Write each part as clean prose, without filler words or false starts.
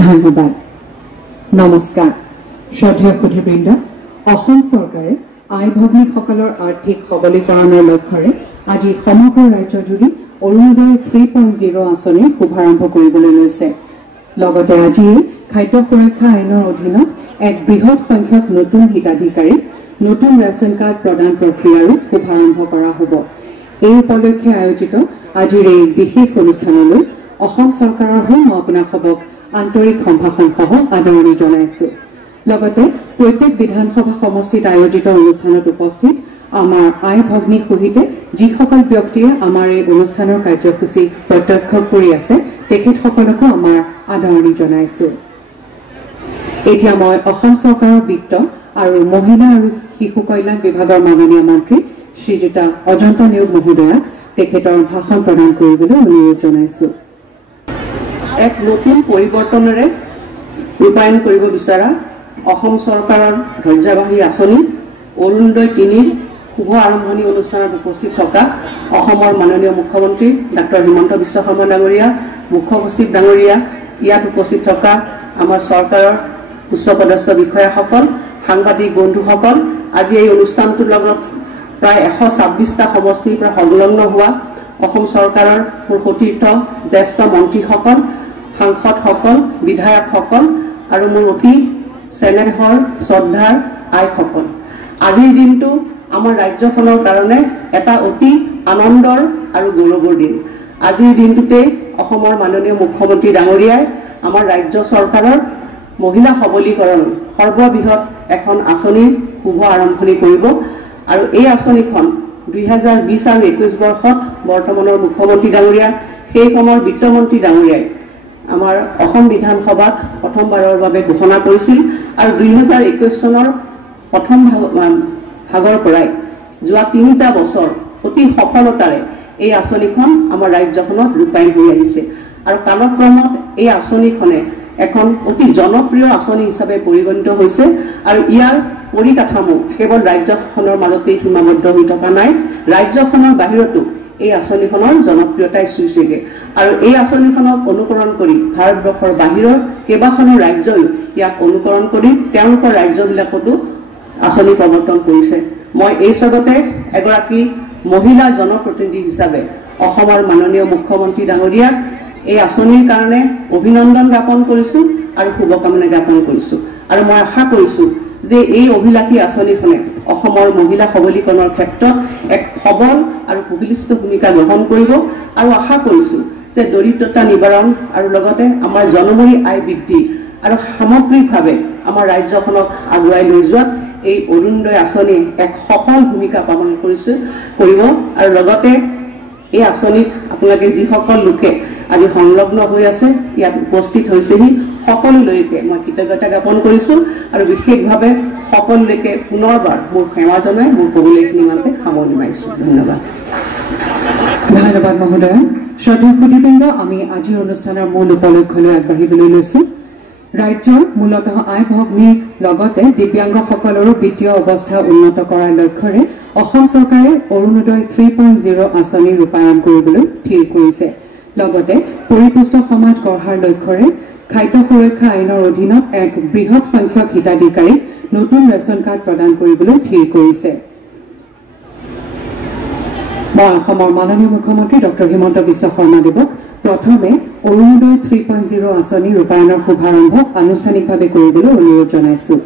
ধন্যবাদ। নমস্কাৰ। শ্ৰদ্ধেয় সুধীবৃন্দ, অসম চৰকাৰে আই ভগ্নীসকলৰ আৰ্থিক সবলীকৰণৰ লক্ষ্যৰে আজি সমগ্ৰ ৰাজ্যজুৰি অৰুণোদয় 3.0 আঁচনিৰ শুভাৰম্ভ কৰিবলৈ লৈছে। লগতে আজি খাদ্য সুৰক্ষা আইনৰ অধীনত এক বৃহৎ সংখ্যক নতুন হিতাধিকাৰীক নতুন ৰেচন কাৰ্ড প্ৰদান প্ৰক্ৰিয়াৰো শুভাৰম্ভ কৰা হ'ব। এই উপলক্ষে আয়োজিত আজিৰ এই বিশেষ অনুষ্ঠানলৈ অসম চৰকাৰৰ হৈ মই আপোনালোকক আন্তৰিক সম্ভাষণসহ আদৰণি জনাইছো। লগতে প্ৰত্যেক বিধানসভা সমষ্টিত আয়োজিত অনুষ্ঠানত উপস্থিত আমাৰ আই ভগ্নী সহিতে যিসকল ব্যক্তিয়ে আমাৰ এই অনুষ্ঠানৰ কাৰ্যসূচী প্ৰত্যক্ষ কৰি আছে তেখেতসকলকো আমাৰ আদৰণি জনাইছো। এতিয়া মই অসম চৰকাৰৰ বিত্ত আৰু মহিলা আৰু শিশু কল্যাণ বিভাগৰ মাননীয় মন্ত্ৰী শ্ৰীযুত অজন্ত নেওগ মহোদয়াক তেখেতৰ ভাষণ প্ৰদান কৰিবলৈ অনুৰোধ জনাইছো। এক নতুন পৰিৱৰ্তনেৰে ৰূপায়ণ কৰিব বিচৰা অসম চৰকাৰৰ ধৈৰ্যবাহী আঁচনি অৰুণোদয় 3ৰ শুভ আৰম্ভণি অনুষ্ঠানত উপস্থিত থকা অসমৰ মাননীয় মুখ্যমন্ত্ৰী ডক্টৰ হিমন্ত বিশ্ব শৰ্মা ডাঙৰীয়া, মুখ্য সচিব ডাঙৰীয়া, ইয়াত উপস্থিত থকা আমাৰ চৰকাৰৰ উচ্চপদস্থ বিষয়াসকল, সাংবাদিক বন্ধুসকল, আজি এই অনুষ্ঠানটোৰ লগত প্ৰায় 126টা সমষ্টিৰ পৰা সংলগ্ন হোৱা অসম চৰকাৰৰ মোৰ সতীৰ্থ জ্যেষ্ঠ মন্ত্ৰীসকল, সাংসদসকল, বিধায়কসকল আৰু মোৰ অতি চেনেহৰ শ্ৰদ্ধাৰ আইসকল, আজিৰ দিনটো আমাৰ ৰাজ্যখনৰ কাৰণে এটা অতি আনন্দৰ আৰু গৌৰৱৰ দিন। আজিৰ দিনটোতে অসমৰ মাননীয় মুখ্যমন্ত্ৰী ডাঙৰীয়াই আমাৰ ৰাজ্য চৰকাৰৰ মহিলা সবলীকৰণ সৰ্ববৃহৎ এখন আঁচনিৰ শুভ আৰম্ভণি কৰিব আৰু এই আঁচনিখন 2020 আৰু 21 বৰ্ষত বৰ্তমানৰ মুখ্যমন্ত্ৰী ডাঙৰীয়া সেই সময়ৰ বিত্তমন্ত্ৰী ডাঙৰীয়াই আমাৰ অসম বিধানসভাত প্ৰথমবাৰৰ বাবে ঘোষণা কৰিছিল আৰু 2021 চনৰ প্ৰথম ভাগৰ পৰাই যোৱা 3টা বছৰ অতি সফলতাৰে এই আঁচনিখন আমাৰ ৰাজ্যখনত ৰূপায়ণ হৈ আহিছে আৰু কালক্ৰমত এই আঁচনিখনে এখন অতি জনপ্ৰিয় আঁচনি হিচাপে পৰিগণিত হৈছে আৰু ইয়াৰ পৰিকাঠামো কেৱল ৰাজ্যখনৰ মাজতেই সীমাবদ্ধ হৈ থকা নাই, ৰাজ্যখনৰ বাহিৰতো এই আঁচনিখনৰ জনপ্ৰিয়তাই চুইছেগে আৰু এই আঁচনিখনক অনুকৰণ কৰি ভাৰতবৰ্ষৰ বাহিৰৰ কেইবাখনো ৰাজ্যই ইয়াক অনুকৰণ কৰি তেওঁলোকৰ ৰাজ্যবিলাকতো আঁচনি প্ৰৱৰ্তন কৰিছে। মই এই স্বাগতে এগৰাকী মহিলা জনপ্ৰতিনিধি হিচাপে অসমৰ মাননীয় মুখ্যমন্ত্ৰী ডাঙৰীয়াক এই আঁচনিৰ কাৰণে অভিনন্দন জ্ঞাপন কৰিছো আৰু শুভকামনা জ্ঞাপন কৰিছো আৰু মই আশা কৰিছো যে এই অভিলাষী আঁচনিখনে অসমৰ মহিলা সবলীকৰণৰ ক্ষেত্ৰত এক সবল আৰু সুবিলিষ্ট ভূমিকা গ্ৰহণ কৰিব আৰু আশা কৰিছো যে দৰিদ্ৰতা নিবাৰণ আৰু লগতে আমাৰ জনমূৰি আয় বৃদ্ধি আৰু সামগ্ৰিকভাৱে আমাৰ ৰাজ্যখনক আগুৱাই লৈ যোৱাত এই অৰুণোদয় আঁচনিয়ে এক সফল ভূমিকা পালন কৰিব আৰু লগতে এই আঁচনিত আপোনালোকে যিসকল লোকে আজি সংলগ্ন হৈ আছে ইয়াত উপস্থিত হৈছেহি সকলোলৈকে মই কৃতজ্ঞতা জ্ঞাপন কৰিছো আৰু বিশেষভাৱে সকলোলৈকে পুনৰবাৰ মোৰ সেৱা জনাই মোৰ কবলৈখিনি ইমানতে সামৰণি মাৰিছো। ধন্যবাদ। ধন্যবাদ মহোদয়। শ্ৰদ্ধেয় সুধীবৃন্দ, আমি আজিৰ অনুষ্ঠানৰ মূল উপলক্ষ্যলৈ আগবাঢ়িবলৈ লৈছো। ৰাজ্যৰ মূলতঃ আই ভগ্নীৰ লগতে দিব্যাংগসকলৰো বিত্তীয় অৱস্থা উন্নত কৰাৰ লক্ষ্যৰে অসম চৰকাৰে অৰুণোদয় 3.0 আঁচনি ৰূপায়ণ কৰিবলৈ থিৰ কৰিছে। লগতে পৰিপুষ্ট সমাজ গঢ়াৰ লক্ষ্যৰে খাদ্য সুৰক্ষা আইনৰ অধীনত এক বৃহৎ সংখ্যক হিতাধিকাৰীক নতুন ৰেচন কাৰ্ড প্ৰদান কৰিবলৈ থিৰ কৰিছে। মই অসমৰ মাননীয় মুখ্যমন্ত্ৰী ডক্টৰ হিমন্ত বিশ্ব শৰ্মা দেৱক প্ৰথমে অৰুণোদয় 3.0 আঁচনি ৰূপায়ণৰ শুভাৰম্ভ আনুষ্ঠানিকভাৱে কৰিবলৈ অনুৰোধ জনাইছো।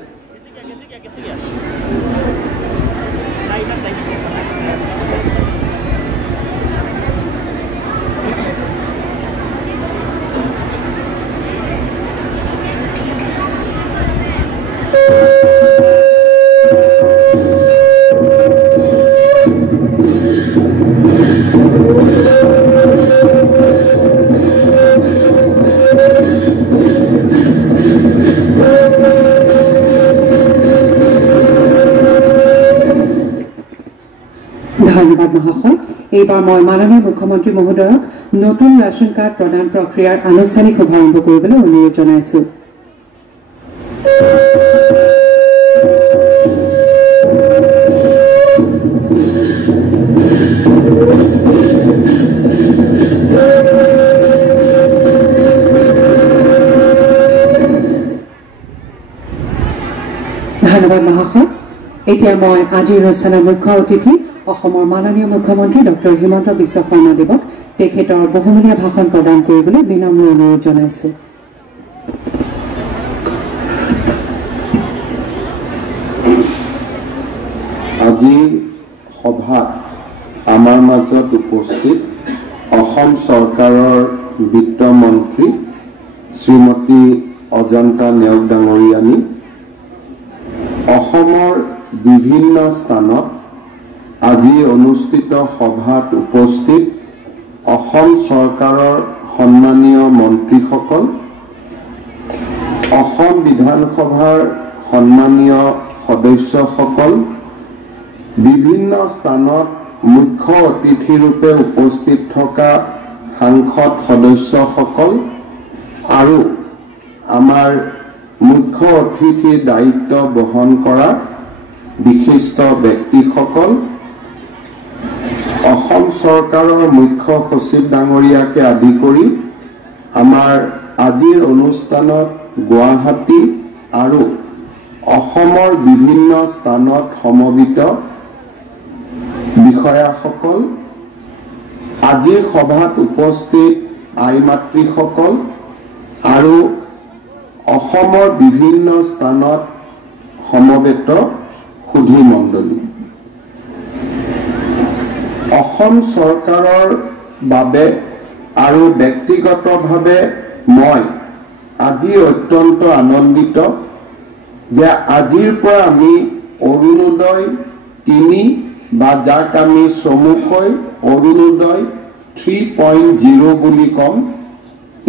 ধন্যবাদ মহাশয়। এইবাৰ মই মাননীয় মুখ্যমন্ত্ৰী মহোদয়ক নতুন ৰেচন কাৰ্ড প্ৰদান প্ৰক্ৰিয়াৰ আনুষ্ঠানিক শুভাৰম্ভ কৰিবলৈ অনুৰোধ জনাইছো। ধন্যবাদ মহাশয়। এতিয়া মই আজিৰ অনুষ্ঠানৰ মুখ্য অতিথি অসমৰ মাননীয় মুখ্যমন্ত্ৰী ডক্টৰ হিমন্ত বিশ্ব শৰ্মা দেৱক তেখেতৰ বহুমূলীয়া ভাষণ প্ৰদান কৰিবলৈ বিনম্ৰ অনুৰোধ জনাইছো। আজি সভাত আমাৰ মাজত উপস্থিত অসম চৰকাৰৰ বিত্তমন্ত্ৰী শ্ৰীমতী অজন্তা নেওগ ডাঙৰীয়ানী, অসমৰ বিভিন্ন স্থানত আজি অনুষ্ঠিত সভাত উপস্থিত অসম চৰকাৰৰ সন্মানীয় মন্ত্ৰীসকল, অসম বিধানসভাৰ সন্মানীয় সদস্যসকল, বিভিন্ন স্থানত মুখ্য অতিথিৰূপে উপস্থিত থকা সাংসদ সদস্যসকল আৰু আমাৰ মুখ্য অতিথিৰ দায়িত্ব বহন কৰা বিশিষ্ট ব্যক্তিসকল, অসম চৰকাৰৰ মুখ্য সচিব ডাঙৰীয়াকে আদি কৰি আমাৰ আজিৰ অনুষ্ঠানত গুৱাহাটী আৰু অসমৰ বিভিন্ন স্থানত সমবেত বিষয়াসকল, আজিৰ সভাত উপস্থিত আই মাতৃসকল আৰু অসমৰ বিভিন্ন স্থানত সমবেত সুধী মণ্ডলী, অসম চৰকাৰৰ বাবে আৰু ব্যক্তিগতভাৱে মই আজি অত্যন্ত আনন্দিত যে আজিৰ পৰা আমি অৰুণোদয় ৩ বা যাক আমি চমুকৈ অৰুণোদয় 3.0 বুলি কম,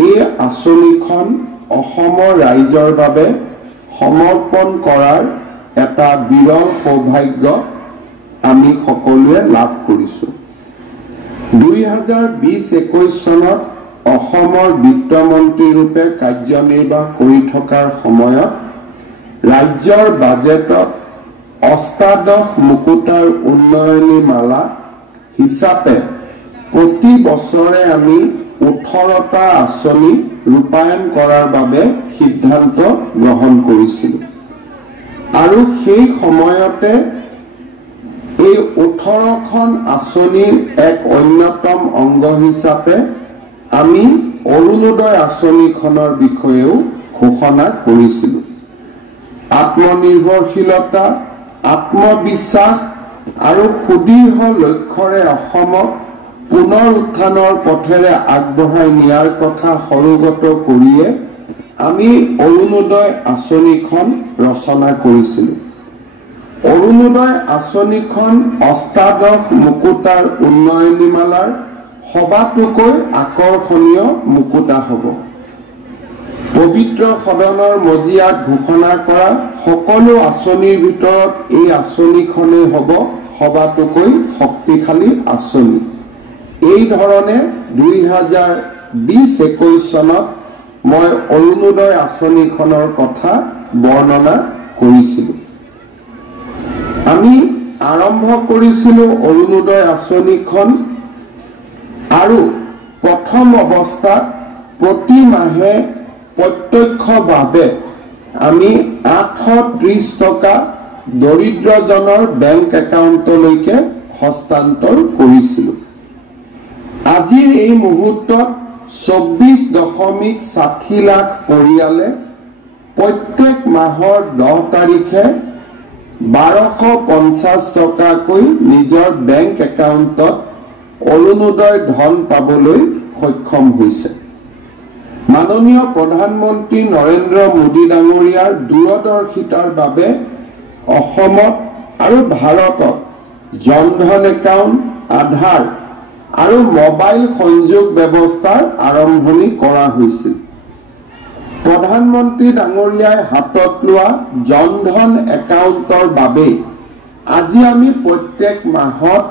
এই আঁচনিখন অসমৰ ৰাইজৰ বাবে সমৰ্পণ কৰাৰ এটা বিৰল সৌভাগ্য আমি সকলোৱে লাভ কৰিছোঁ। 2020-21 চনত অসমৰ বিত্তমন্ত্ৰী ৰূপে কাৰ্যনিৰ্বাহ কৰি থকাৰ সময়ত ৰাজ্যৰ বাজেটত অষ্টাদশ মুকুতাৰ উন্নয়নী মালা হিচাপে প্ৰতি বছৰে আমি 18টা আঁচনি ৰূপায়ণ কৰাৰ বাবে সিদ্ধান্ত গ্ৰহণ কৰিছিলোঁ আৰু সেই সময়তে এই 18খন আঁচনিৰ এক অন্যতম অংগ হিচাপে আমি অৰুণোদয় আঁচনিখনৰ বিষয়েও ঘোষণা কৰিছিলোঁ। আত্মনিৰ্ভৰশীলতা, আত্মবিশ্বাস আৰু সুদৃঢ় লক্ষ্যৰে অসমক পুনৰ উত্থানৰ পথেৰে আগবঢ়াই নিয়াৰ কথা সৰুগত কৰিয়ে আমি অৰুণোদয় আঁচনিখন ৰচনা কৰিছিলোঁ। অৰুণোদয় আঁচনিখন অষ্টাদশ মুকুতাৰ উন্নয়নীমালাৰ সবাতোকৈ আকৰ্ষণীয় মুকুতা হ'ব। পবিত্ৰ সদনৰ মজিয়াত ঘোষণা কৰা সকলো আঁচনিৰ ভিতৰত এই আঁচনিখনেই হ'ব সবাতোকৈ শক্তিশালী আঁচনি। এই ধৰণে 2020-21 চনত মই অৰুণোদয় আঁচনিখনৰ কথা বৰ্ণনা কৰিছিলোঁ। আমি আৰম্ভ কৰিছিলোঁ অৰুণোদয় আঁচনিখন আৰু প্ৰথম অৱস্থাত প্ৰতি মাহে প্ৰত্যক্ষভাৱে আমি 830 টকা দৰিদ্ৰজনৰ বেংক একাউণ্টলৈকে হস্তান্তৰ কৰিছিলোঁ। আজিৰ এই মুহূৰ্তত 24.60 লাখ পৰিয়ালে প্ৰত্যেক মাহৰ 10 তাৰিখে 1250 টকাকৈ নিজৰ বেংক একাউণ্টত অৰুণোদয় ধন পাবলৈ সক্ষম হৈছে। মাননীয় প্ৰধানমন্ত্ৰী নৰেন্দ্ৰ মোদী ডাঙৰীয়াৰ দূৰদৰ্শিতাৰ বাবে অসমত আৰু ভাৰতত জনধন একাউণ্ট, আধাৰ আৰু মোবাইল সংযোগ ব্যৱস্থাৰ আৰম্ভণি কৰা হৈছিল। প্ৰধানমন্ত্ৰী ডাঙৰীয়াই হাতত লোৱা জনধন একাউণ্টৰ বাবে আজি আমি প্ৰত্যেক মাহত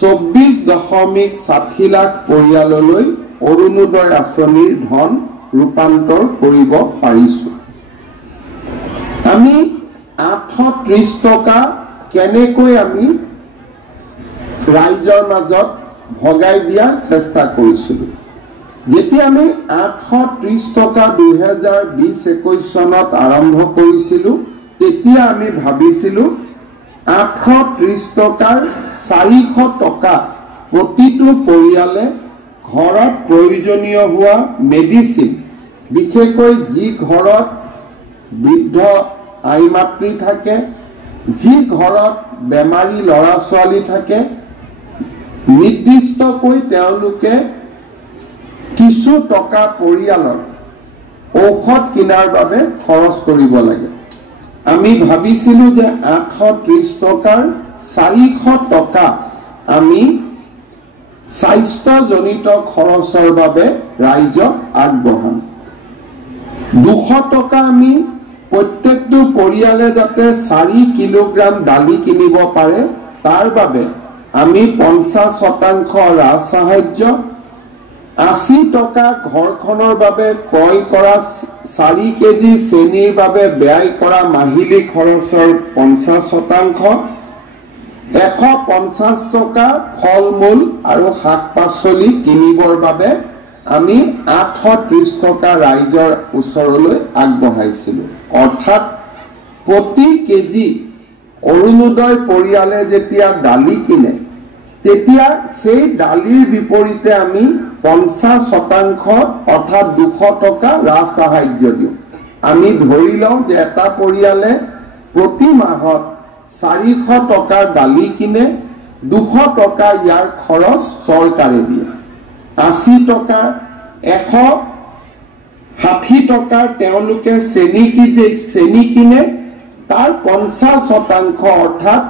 24.60 লাখ পৰিয়াললৈ অৰুণোদয় আঁচনিৰ ধন ৰূপান্তৰ কৰিব পাৰিছোঁ। আমি 830 টকা কেনেকৈ আমি ৰাইজৰ মাজত ভগাই দিয়াৰ চেষ্টা কৰিছিলোঁ। যেতিয়া আমি 830 টকা 2020-21 চনত আৰম্ভ কৰিছিলোঁ, তেতিয়া আমি ভাবিছিলোঁ 830 টকাৰ 400 টকা প্ৰতিটো পৰিয়ালে ঘৰত প্ৰয়োজনীয় হোৱা মেডিচিন, বিশেষকৈ যি ঘৰত বৃদ্ধ আই মাতৃ থাকে, যি ঘৰত বেমাৰী ল'ৰা ছোৱালী থাকে, নিৰ্দিষ্টকৈ তেওঁলোকে কিছু টকা পৰিয়ালৰ ঔষধ কিনাৰ বাবে খৰচ কৰিব লাগে। আমি ভাবিছিলোঁ যে 830 টকাৰ 400 টকা আমি স্বাস্থ্যজনিত খৰচৰ বাবে ৰাইজক আগবঢ়াম। 200 টকা আমি প্ৰত্যেকটো পৰিয়ালে যাতে 4 কিলোগ্ৰাম দালি কিনিব পাৰে তাৰ বাবে আমি 50% ৰাজ সাহায্য, 80 টকা ঘৰখনৰ বাবে ক্ৰয় কৰা 4 কেজি চেনিৰ বাবে ব্যয় কৰা মাহিলী খৰচৰ 50%, 150 টকা ফল মূল আৰু শাক পাচলি কিনিবৰ বাবে আমি 830 টকা ৰাইজৰ ওচৰলৈ আগবঢ়াইছিলোঁ। অৰ্থাৎ প্ৰতি কেজি অৰুণোদয় পৰিয়ালে যেতিয়া দালি কিনে তেতিয়া সেই দালিৰ বিপৰীতে আমি 50% অৰ্থাৎ 200 টকা ৰাজ সাহায্য দিওঁ। আমি ধৰি লওঁ যে এটা পৰিয়ালে প্ৰতি মাহত 400 টকাৰ দালি কিনে, 200 টকা ইয়াৰ খৰচ চৰকাৰে দিয়ে, 80 টকা 160 টকাৰ তেওঁলোকে চেনি কিনে, তাৰ 50% অৰ্থাৎ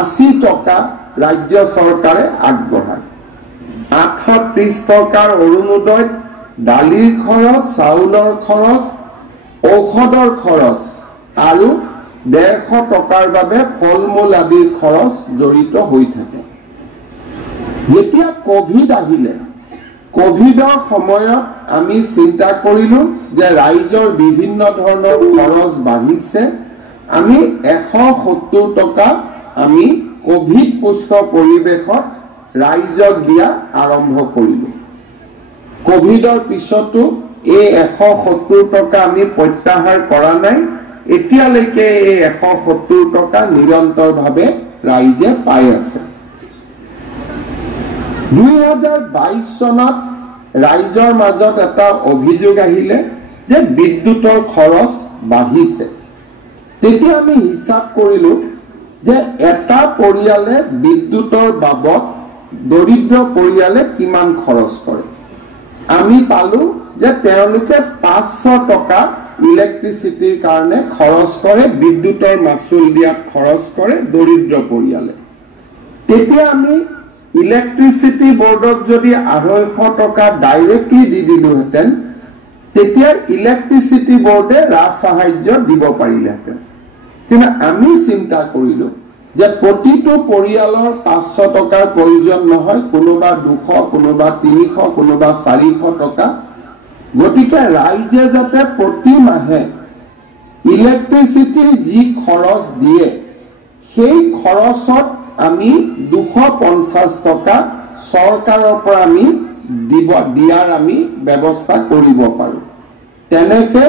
80 টকা ৰাজ্য চৰকাৰে আগবঢ়ায়। 830 টকাৰ অৰুণোদয়ত দালিৰ খৰচ, চাউলৰ খৰচ, ঔষধৰ খৰচ আৰু 150 টকাৰ বাবে ফল মূল আদিৰ খৰচ জড়িত হৈ থাকে। যেতিয়া কোভিড আহিলে, কোভিডৰ সময়ত আমি চিন্তা কৰিলোঁ যে ৰাইজৰ বিভিন্ন ধৰণৰ খৰচ বাঢ়িছে, আমি 170 টকা আমি কোভিড পুষ্ট পৰিৱেশত ৰাইজক দিয়া আৰম্ভ কৰিলোঁ। কোভিডৰ পিছতো এই 170 টকা আমি প্ৰত্যাহাৰ কৰা নাই। এতিয়ালৈকে এই 170 টকা নিৰন্তৰভাৱে ৰাইজে পাই আছে। 2022 চনত ৰাইজৰ মাজত এটা অভিযোগ আহিলে যে বিদ্যুতৰ খৰচ বাঢ়িছে। তেতিয়া আমি হিচাপ কৰিলোঁ যে এটা পৰিয়ালে বিদ্যুতৰ বাবদ দৰিদ্ৰ পৰিয়ালে কিমান খৰচ কৰে। আমি পালোঁ যে তেওঁলোকে 500 টকা ইলেক্ট্ৰিচিটিৰ কাৰণে খৰচ কৰে, বিদ্যুতৰ মাচুল দিয়াত খৰচ কৰে দৰিদ্ৰ পৰিয়ালে। তেতিয়া আমি ইলেক্ট্ৰিচিটি বোৰ্ডক যদি 250 টকা ডাইৰেক্টলি দি দিলোহেঁতেন তেতিয়া ইলেক্ট্ৰিচিটি বোৰ্ডে ৰাজ সাহায্য দিব পাৰিলেহেঁতেন। কিন্তু আমি চিন্তা কৰিলোঁ যে প্ৰতিটো পৰিয়ালৰ 500 টকাৰ প্ৰয়োজন নহয়, কোনোবা 200, কোনোবা 300, কোনোবা 400 টকা। গতিকে ৰাইজে যাতে প্ৰতি মাহে ইলেক্ট্ৰিচিটিৰ যি খৰচ দিয়ে সেই খৰচত আমি 250 টকা চৰকাৰৰ পৰা আমি দিয়াৰ আমি ব্যৱস্থা কৰিব পাৰোঁ। তেনেকে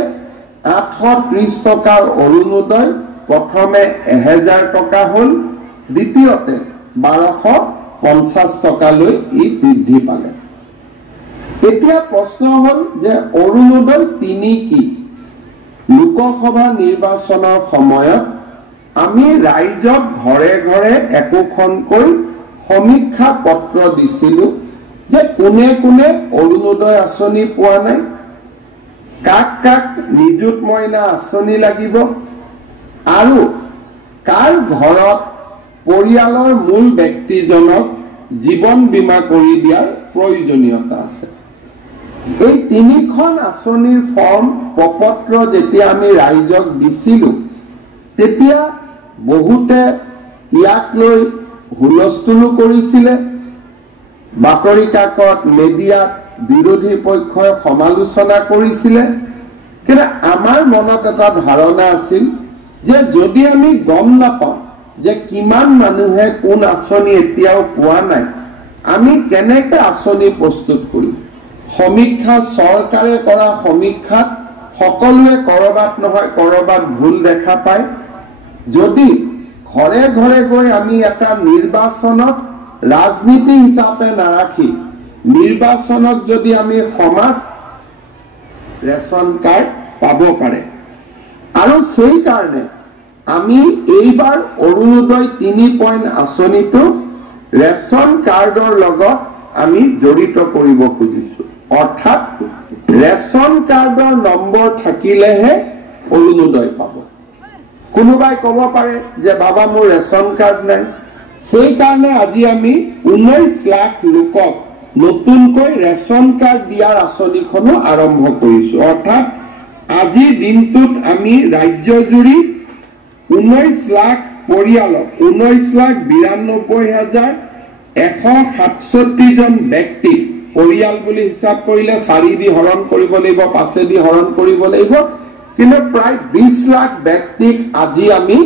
830 টকাৰ অৰুণোদয় প্ৰথমে 1000 টকা হ'ল, দ্বিতীয়তে 1250 টকালৈ ই বৃদ্ধি পালে। এতিয়া প্ৰশ্ন হ'ল যে অৰুণোদয় 3 কি? লোকসভা নিৰ্বাচনৰ সময়ত আমি ৰাইজক ঘৰে ঘৰে একোখনকৈ সমীক্ষা পত্ৰ দিছিলোঁ যে কোনে কোনে অৰুণোদয় আঁচনি পোৱা নাই, কাক কাক নিযুত মইনা আঁচনি লাগিব আৰু কাৰ ঘৰত পৰিয়ালৰ মূল ব্যক্তিজনক জীৱন বীমা কৰি দিয়াৰ প্ৰয়োজনীয়তা আছে। এই 3খন আঁচনিৰ ফৰ্ম প্ৰপত্ৰ যেতিয়া আমি ৰাইজক দিছিলোঁ তেতিয়া বহুতে ইয়াক লৈ হুলস্থুলো কৰিছিলে, বাতৰি কাকত মিডিয়াত বিৰোধী পক্ষই সমালোচনা কৰিছিলে। কিন্তু আমাৰ মনত এটা ধাৰণা আছিল যে যদি আমি গম নাপাওঁ যে কিমান মানুহে কোন আঁচনি এতিয়াও পোৱা নাই, আমি কেনেকৈ আঁচনি প্ৰস্তুত কৰিম? সমীক্ষা চৰকাৰে কৰা সমীক্ষাত সকলোৱে কৰবাত নহয় কৰবাত ভুল দেখা পায়। যদি ঘৰে ঘৰে গৈ আমি এটা নিৰ্বাচনক ৰাজনীতি হিচাপে নাৰাখি নিৰ্বাচনক যদি আমি সমাজ ৰেচন কাৰ্ড পাব পাৰে আৰু সেই কাৰণে আমি এইবাৰ অৰুণোদয় 3 পইণ্ট আঁচনিটো ৰেচন কাৰ্ডৰ লগত আমি জড়িত কৰিব খুজিছো অৰ্থাৎ ৰেচন কাৰ্ডৰ নম্বৰ থাকিলেহে অৰুণোদয় পাব কোনোবাই ক'ব পাৰে যে বাবা মোৰ ৰেচন কাৰ্ড নাই সেই কাৰণে আজি আমি 19 লাখ লোকক নতুনকৈ ৰেচন কাৰ্ড দিয়াৰ আঁচনিখনো আৰম্ভ কৰিছো অৰ্থাৎ আজিৰ দিনটোত আমি ৰাজ্যজুৰি 19 লাখ পৰিয়ালক 19,92,167 জন ব্যক্তি পৰিয়াল বুলি হিচাপ কৰিলে 4 দি হৰণ কৰিব লাগিব 5 দি হৰণ কৰিব লাগিব কিন্তু প্ৰায় 20 লাখ ব্যক্তিক আজি আমি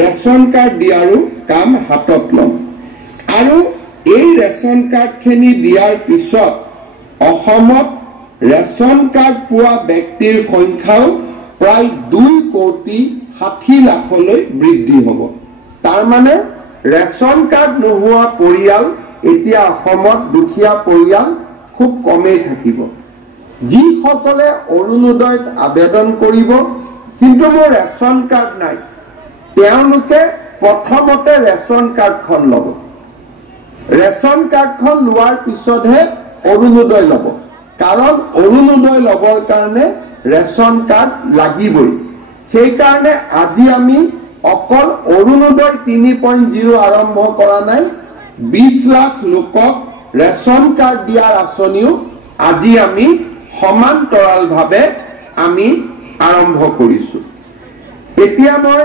ৰেচন কাৰ্ড দিয়াৰো কাম হাতত লম আৰু এই ৰেচন কাৰ্ডখিনি দিয়াৰ পিছত অসমত ৰেচন কাৰ্ড পোৱা ব্যক্তিৰ সংখ্যাও প্ৰায় 2,60 লাখলৈ বৃদ্ধি হ'ব তাৰ মানে ৰেচন কাৰ্ড নোহোৱা পৰিয়াল এতিয়া অসমত দুখীয়া পৰিয়াল খুব কমেই থাকিব যিসকলে অৰুণোদয়ত আবেদন কৰিব কিন্তু মোৰ ৰেচন কাৰ্ড নাই তেওঁলোকে প্ৰথমতে ৰেচন কাৰ্ডখন ল'ব ৰেচন কাৰ্ডখন লোৱাৰ পিছতহে অৰুণোদয় ল'ব কাৰণ অৰুণোদয় ল'বৰ কাৰণে ৰেচন কাৰ্ড লাগিবই সেই কাৰণে আজি আমি অকল অৰুণোদয় 3.0 আৰম্ভ কৰা নাই 20 লাখ লোকক ৰেচন কাৰ্ড দিয়াৰ আঁচনিও আজি আমি সমান্তৰালভাৱে আমি আৰম্ভ কৰিছো এতিয়া মই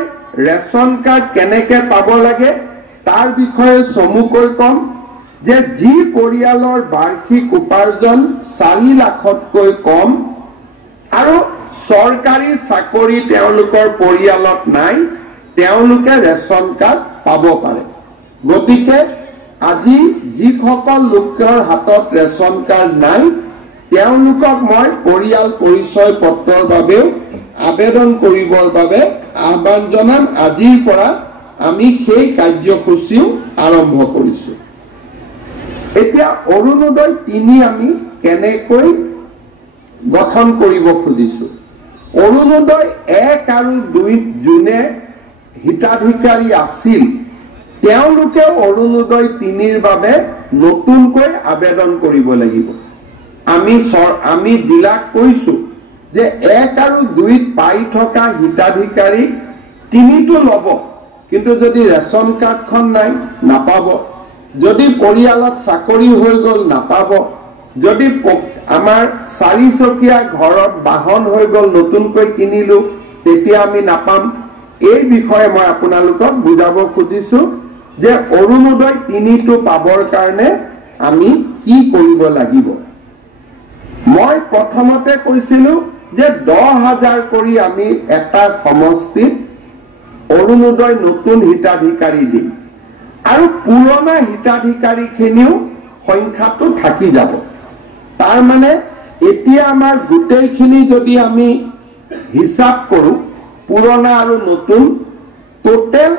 ৰেচন কাৰ্ড কেনেকৈ পাব লাগে তাৰ বিষয়ে চমুকৈ কম যে যি পৰিয়ালৰ বাৰ্ষিক উপাৰ্জন 4 লাখতকৈ কম আৰু চৰকাৰী চাকৰি তেওঁলোকৰ পৰিয়ালত নাই তেওঁলোকে ৰেচন কাৰ্ড পাব পাৰে গতিকে আজি যিসকল লোকৰ হাতত ৰেচন কাৰ্ড নাই তেওঁলোকক মই পৰিয়াল পৰিচয় পত্ৰৰ বাবে আবেদন কৰিবৰ বাবে আহ্বান জনাম আজিৰ পৰা আমি সেই কাৰ্যসূচীও আৰম্ভ কৰিছো এতিয়া অৰুণোদয় 3 আমি কেনেকৈ গঠন কৰিব খুজিছো অৰুণোদয় 1 আৰু 2 জুনে হিতাধিকাৰী আছিল তেওঁলোকে অৰুণোদয় 3ৰ বাবে নতুনকৈ আবেদন কৰিব লাগিব আমি জিলাক কৈছো যে 1 আৰু 2ত পাই থকা হিতাধিকাৰী 3টো ল'ব কিন্তু যদি ৰেচন কাৰ্ডখন নাই নাপাব যদি পৰিয়ালত চাকৰি হৈ গ'ল নাপাব যদি আমাৰ 4 চকীয়া ঘৰত বাহন হৈ গ'ল নতুনকৈ কিনিলো তেতিয়া আমি নাপাম এই বিষয়ে মই আপোনালোকক বুজাব খুজিছো যে অৰুণোদয় 3টো পাবৰ কাৰণে আমি কি কৰিব লাগিব মই প্ৰথমতে কৈছিলো যে 10,000 কৰি আমি এটা সমষ্টিত অৰুণোদয় নতুন হিতাধিকাৰী দিম আৰু পুৰণা হিতাধিকাৰীখিনিও সংখ্যাটো থাকি যাব তাৰ মানে এতিয়া আমাৰ গোটেইখিনি যদি আমি হিচাপ কৰো পুৰণা আৰু নতুন টোটেল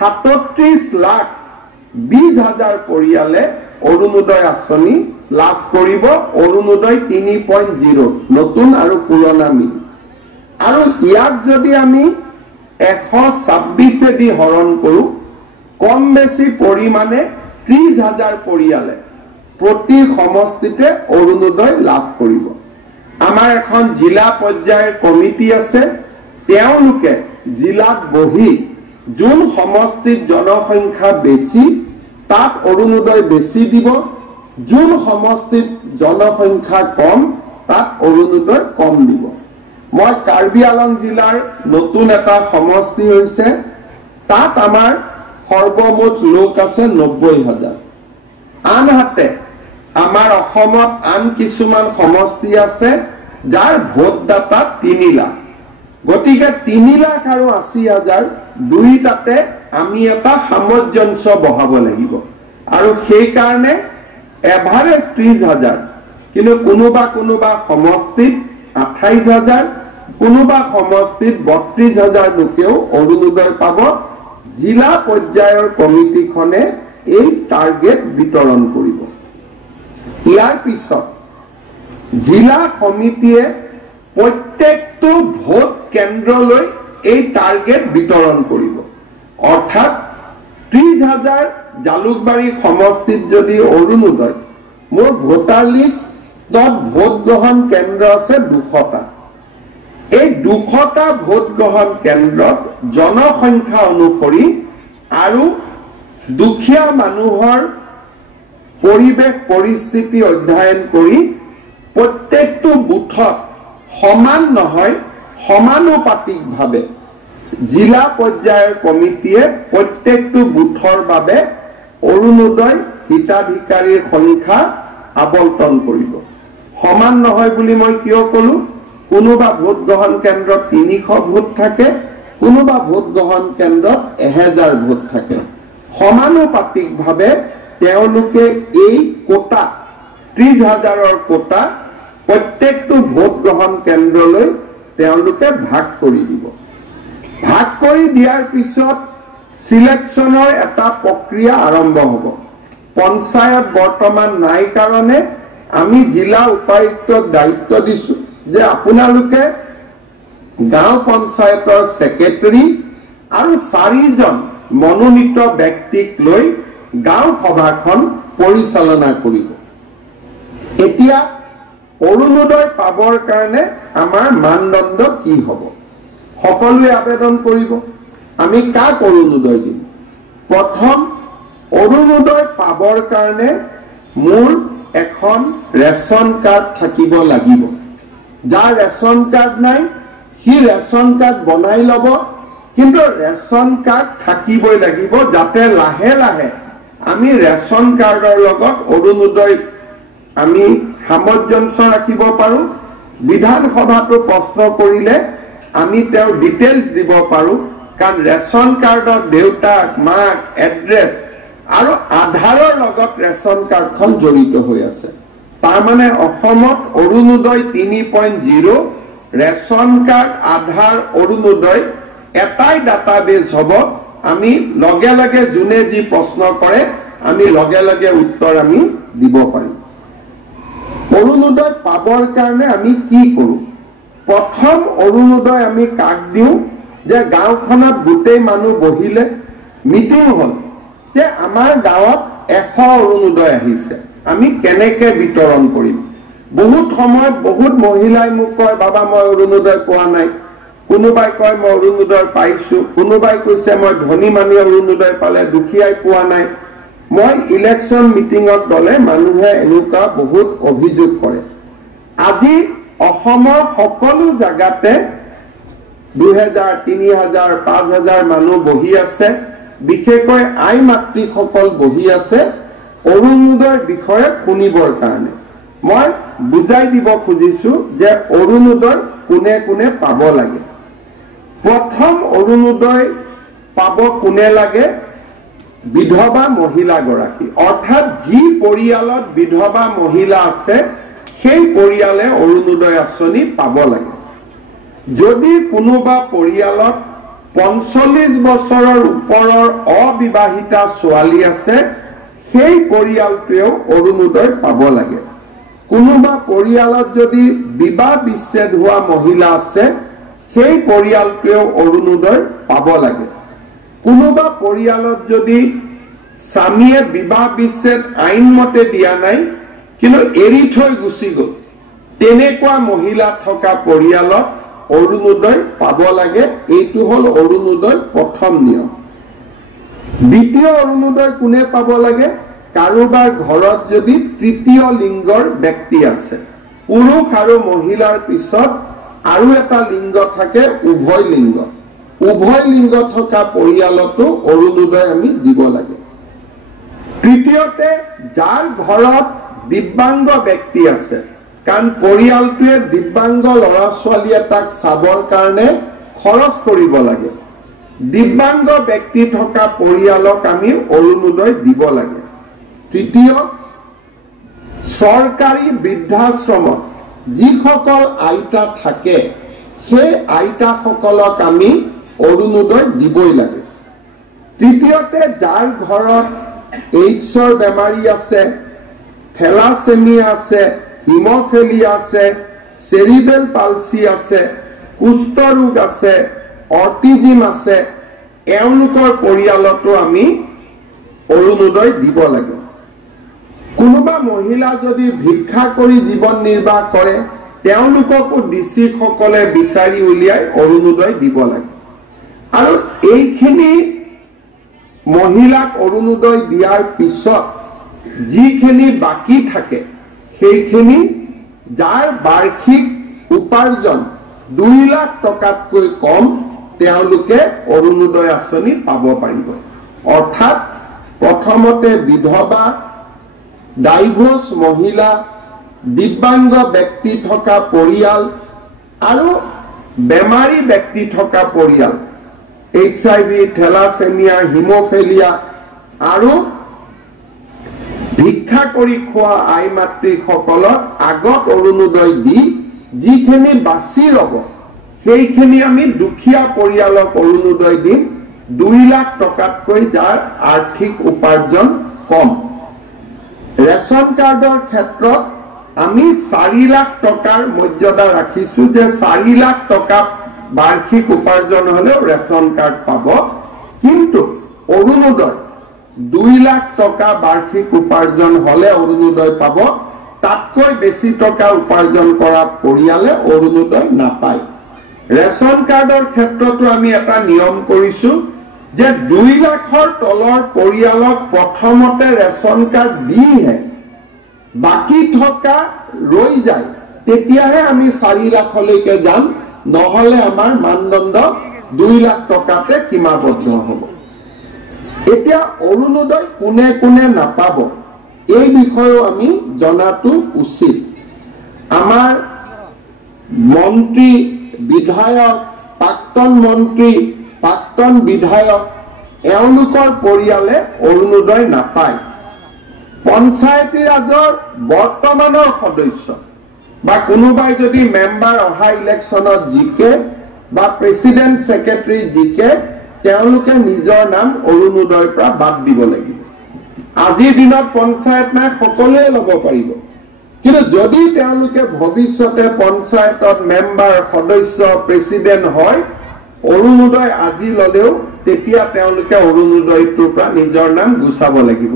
37,20,000 পৰিয়ালে অৰুণোদয় আঁচনি লাভ কৰিব অৰুণোদয় 3.0 নতুন আৰু পুৰণা মিলি আৰু ইয়াক যদি আমি 126 দি হৰণ কৰো কম বেছি পৰিমাণে 30,000 পৰিয়ালে প্ৰতি সমষ্টিতে অৰুণোদয় লাভ কৰিব আমাৰ এখন জিলা পৰ্যায়ৰ কমিটি আছে তেওঁলোকে জিলাত বহি যোন সমষ্টিত জনসংখ্যা বেছি তাত অৰুণোদয় বেছি দিব যোন সমষ্টিত জনসংখ্যা কম তাত অৰুণোদয় কম দিব মই কাৰ্বি আলং জিলাৰ নতুন এটা সমষ্টি হৈছে তাত আমাৰ সৰ্বমুঠ লোক আছে 90,000 আনহাতে আমাৰ অসমত আন কিছুমান সমষ্টি আছে যাৰ ভোটদাতা 3 লাখ গতিকে 3 লাখ আৰু 80,000 দুইটাতে আমি এটা সামঞ্জস্য বহাব লাগিব আৰু সেই কাৰণে এভাৰেজ 30,000 কিন্তু কোনোবা সমষ্টিত 28,000 কোনোবা সমষ্টিত ৩২,০০০ লোকেও অৰুণোদয় পাব। জিলা পৰ্যায়ৰ কমিটিখনে এই টাৰ্গেট বিতৰণ কৰিব। ইয়াৰ পিছত জিলা সমিতিয়ে প্ৰত্যেকটো ভোট কেন্দ্ৰলৈ এই টাৰ্গেট বিতৰণ কৰিব। অৰ্থাৎ ৩০,০০০ জালুকবাৰী সমষ্টিত যদি অৰুণোদয়, মোৰ ভোটাৰ লিষ্টত ভোট গ্ৰহণ কেন্দ্ৰ আছে ২০০টা। এই ২০০টা ভোট গ্ৰহণ কেন্দ্ৰত জনসংখ্যা অনুসৰি আৰু দুখীয়া মানুহৰ পৰিৱেশ পৰিস্থিতি অধ্যয়ন কৰি প্ৰত্যেকটো বুথত সমান নহয়, সমানুপাতিকভাৱে জিলা পৰ্যায়ৰ কমিটিয়ে প্ৰত্যেকটো বুথৰ বাবে অৰুণোদয় হিতাধিকাৰীৰ সংখ্যা আবণ্টন কৰিব। সমান নহয় বুলি মই কিয় ক'লো? কোনোবা ভোট গ্ৰহণ কেন্দ্ৰত ৩০০ ভোট থাকে, কোনোবা ভোট গ্ৰহণ কেন্দ্ৰত ১০০০ ভোট থাকে। সমানুপাতিকভাৱে তেওঁলোকে এই কোটা ৩০,০০০ৰ কোটা প্ৰত্যেকটো ভোট গ্ৰহণ কেন্দ্ৰলৈ তেওঁলোকে ভাগ কৰি দিব। ভাগ কৰি দিয়াৰ পিছত সিলেকশ্যনৰ এটা প্ৰক্ৰিয়া আৰম্ভ হ'ব। পঞ্চায়ত বৰ্তমান নাই কাৰণে আমি জিলা উপায়ুক্তক দায়িত্ব দিছো যে আপোনালোকে গাঁও পঞ্চায়তৰ সেক্ৰেটাৰী আৰু ৪জন মনোনীত ব্যক্তিক লৈ গাঁও সভাখন পৰিচালনা কৰিব। এতিয়া অৰুণোদয় পাবৰ কাৰণে আমাৰ মানদণ্ড কি হ'ব? সকলোৱে আবেদন কৰিব। আমি কাক অৰুণোদয় দিম? প্ৰথম, অৰুণোদয় পাবৰ কাৰণে মোৰ এখন ৰেচন কাৰ্ড থাকিব লাগিব। যাৰ ৰেচন কাৰ্ড নাই সি ৰেচন কাৰ্ড বনাই ল'ব, কিন্তু ৰেচন কাৰ্ড থাকিবই লাগিব, যাতে লাহে লাহে আমি ৰেচন কাৰ্ডৰ লগত অৰুণোদয় আমি সামঞ্জস্য ৰাখিব পাৰোঁ। বিধানসভাটো প্ৰশ্ন কৰিলে আমি তেওঁৰ ডিটেইলছ দিব পাৰোঁ, কাৰণ ৰেচন কাৰ্ডত দেউতাক, মাক, এড্ৰেছ আৰু আধাৰৰ লগত ৰেচন কাৰ্ডখন জড়িত হৈ আছে। তাৰমানে অসমত অৰুণোদয় ৩.০ ৰেচন কাৰ্ড, আধাৰ, অৰুণোদয় এটাই ডাটাবেছ হ'ব। আমি লগে লগে যোনে যি প্ৰশ্ন কৰে আমি লগে লগে উত্তৰ আমি দিব পাৰিম। অৰুণোদয় পাবৰ কাৰণে আমি কি কৰোঁ? প্ৰথম অৰুণোদয় আমি কাক দিওঁ? যে গাঁওখনত গোটেই মানুহ বহিলে, মিটিং হ'ল যে আমাৰ গাঁৱত ১০০ অৰুণোদয় আহিছে, আমি কেনেকে বিতৰণ কৰিম? বহুত সময়ত বহুত মহিলাই মোক কয়, বাবা মই অৰুণোদয় পোৱা নাই। কোনোবাই কয় মই অৰুণোদয় পাইছো, কোনোবাই কৈছে মই ধনী মানুহে অৰুণোদয় পালে, দুখীয়াই পোৱা নাই। মই ইলেকশ্যন মিটিঙত গ'লে মানুহে এনেকুৱা বহুত অভিযোগ কৰে। আজি অসমৰ সকলো জাগাতে ২০০০, ৩০০০, ৫০০০ মানুহ বহি আছে, বিশেষকৈ আই মাতৃসকল বহি আছে অৰুণোদয়ৰ বিষয়ে শুনিবৰ কাৰণে। মই বুজাই দিব খুজিছো যে অৰুণোদয় কোনে কোনে পাব লাগে। প্ৰথম অৰুণোদয় পাব কোনে লাগে? বিধৱা মহিলাগৰাকী, অৰ্থাৎ যি পৰিয়ালত বিধৱা মহিলা আছে সেই পৰিয়ালে অৰুণোদয় আঁচনি পাব লাগে। যদি কোনোবা পৰিয়ালত ৪৫ বছৰৰ ওপৰৰ অবিবাহিতা ছোৱালী আছে সেই পৰিয়ালটোৱেও অৰুণোদয় পাব লাগে। কোনোবা পৰিয়ালত যদি বিবাহ বিচ্ছেদ হোৱা মহিলা আছে সেই পৰিয়ালটোৱেও অৰুণোদয় পাব লাগে। কোনোবা পৰিয়ালত যদি স্বামীয়ে বিবাহ বিচ্ছেদ আইনমতে দিয়া নাই কিন্তু এৰি থৈ গুচি গ'ল, তেনেকুৱা মহিলা থকা পৰিয়ালত অৰুণোদয় পাব লাগে। এইটো হ'ল অৰুণোদয় প্ৰথম নিয়ম। দ্বিতীয় অৰুণোদয় কোনে পাব লাগে? কাৰোবাৰ ঘৰত যদি তৃতীয় লিংগৰ ব্যক্তি আছে, পুৰুষ আৰু মহিলাৰ পিছত আৰু এটা লিংগ থাকে উভয় লিংগ, উভয় লিংগ থকা পৰিয়ালতো অৰুণোদয় আমি দিব লাগে। তৃতীয়তে, যাৰ ঘৰত দিব্যাংগ ব্যক্তি আছে, কাৰণ পৰিয়ালটোৱে দিব্যাংগ ল'ৰা ছোৱালী এটাক চাবৰ কাৰণে খৰচ কৰিব লাগে, দিব্যাংগ ব্যক্তি থকা পৰিয়ালক আমি অৰুণোদয় দিব লাগে। তৃতীয়, চৰকাৰী বৃদ্ধাশ্ৰমত যিসকল আইতা থাকে সেই আইতাসকলক আমি অৰুণোদয় দিবই লাগে। তৃতীয়তে যাৰ ঘৰত এইডছৰ বেমাৰী আছে, থেলাছেমিয়া আছে, হিমোফিলিয়া আছে, চেৰিবেল পালচি আছে, কুষ্ঠ ৰোগ আছে, অটিজিম আছে, এওঁলোকৰ পৰিয়ালতো আমি অৰুণোদয় দিব লাগে। কোনোবা মহিলা যদি ভিক্ষা কৰি জীৱন নিৰ্বাহ কৰে তেওঁলোককো ডিচি সকলে বিচাৰি উলিয়াই অৰুণোদয় দিব লাগে। আৰু এইখিনি মহিলাক অৰুণোদয় দিয়াৰ পিছত যিখিনি বাকি থাকে সেইখিনি যাৰ বাৰ্ষিক উপাৰ্জন 2 লাখ টকাতকৈ কম তেওঁলোকে অৰুণোদয় আঁচনি পাব পাৰিব। অৰ্থাৎ প্ৰথমতে বিধৱা, ডাইভোৰ্স মহিলা, দিব্যাংগ ব্যক্তি থকা পৰিয়াল আৰু বেমাৰী ব্যক্তি থকা পৰিয়াল, HIV, থেলাছেমিয়া, হিমোফিলিয়া আৰু ভিক্ষা কৰি খোৱা আই মাতৃসকলক আগত অৰুণোদয় দি যিখিনি বাছি ৰব সেইখিনি আমি দুখীয়া পৰিয়ালক অৰুণোদয় দিম 2 লাখ টকাতকৈ যাৰ আৰ্থিক উপাৰ্জন কম। ৰেচন কাৰ্ডৰ ক্ষেত্ৰত আমি 4 লাখ টকাৰ মৰ্যাদা ৰাখিছো যে 4 লাখ টকা বাৰ্ষিক উপাৰ্জন হলেও ৰেচন কাৰ্ড পাব, কিন্তু অৰুণোদয় 2 লাখ টকা বাৰ্ষিক উপাৰ্জন হলে অৰুণোদয় পাব, তাতকৈ বেছি টকা উপাৰ্জন কৰা পৰিয়ালে অৰুণোদয় নাপায়। ৰেচন কাৰ্ডৰ ক্ষেত্ৰতো আমি এটা নিয়ম কৰিছো যে 2 লাখৰ তলৰ পৰিয়ালক প্ৰথমতে ৰেচন কাৰ্ড দিহে বাকি থকা ৰৈ যায় তেতিয়াহে আমি 4 লাখলৈকে যাম, নহলে আমাৰ মানদণ্ড 2 লাখ টকাতে সীমাবদ্ধ হ'ব। এতিয়া অৰুণোদয় কোনে কোনে নাপাব এই বিষয়েও আমি জনাটো উচিত। আমাৰ মন্ত্ৰী, বিধায়ক, প্ৰাক্তন মন্ত্ৰী, প্ৰাক্তন বিধায়ক এওঁলোকৰ পৰিয়ালে অৰুণোদয় নাপায়। পঞ্চায়তী ৰাজৰ বৰ্তমানৰ সদস্য বা কোনোবাই যদি মেম্বাৰ অহা ইলেকশ্যনত জিকে বা প্ৰেচিডেণ্ট ছেক্ৰেটাৰী জিকে তেওঁলোকে নিজৰ নাম অৰুণোদয়ৰ পৰা বাদ দিব লাগিব। আজিৰ দিনত পঞ্চায়ত নাই, সকলোৱে ল'ব পাৰিব, কিন্তু যদি তেওঁলোকে ভৱিষ্যতে পঞ্চায়তত মেম্বাৰ, সদস্য, প্ৰেচিডেণ্ট হয় অৰুণোদয় আজি ল'লেও তেতিয়া তেওঁলোকে অৰুণোদয়টোৰ পৰা নিজৰ নাম গুচাব লাগিব।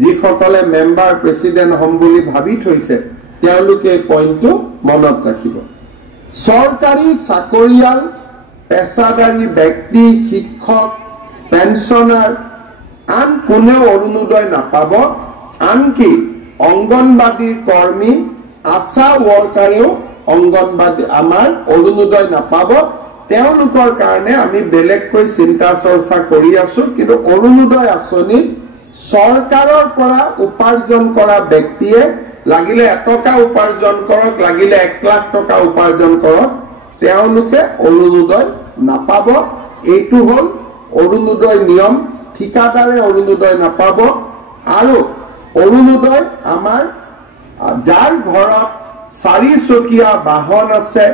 যিসকলে মেম্বাৰ, প্ৰেচিডেণ্ট হ'ম বুলি ভাবি থৈছে তেওঁলোকে পইণ্টটো মনত ৰাখিব। চৰকাৰী চাকৰিয়াল, পেছাদাৰী ব্যক্তি, শিক্ষক, পেঞ্চনাৰ আন কোনেও অৰুণোদয় নাপাব। আনকি অংগনবাদীৰ কৰ্মী, আশা ৱৰ্কাৰেও অংগনবাদী আমাৰ অৰুণোদয় নাপাব। তেওঁলোকৰ কাৰণে আমি বেলেগকৈ চিন্তা চৰ্চা কৰি আছো, কিন্তু অৰুণোদয় আঁচনিত চৰকাৰৰ পৰা উপাৰ্জন কৰা ব্যক্তিয়ে লাগিলে 1 টকা উপাৰ্জন কৰক, লাগিলে 1 লাখ টকা উপাৰ্জন কৰক, তেওঁলোকে অৰুণোদয় নাপাব। এইটো হ'ল অৰুণোদয় নিয়ম। ঠিকাদাৰে অৰুণোদয় নাপাব। আৰু অৰুণোদয় আমাৰ যাৰ ঘৰত 4 চকীয়া বাহন আছে,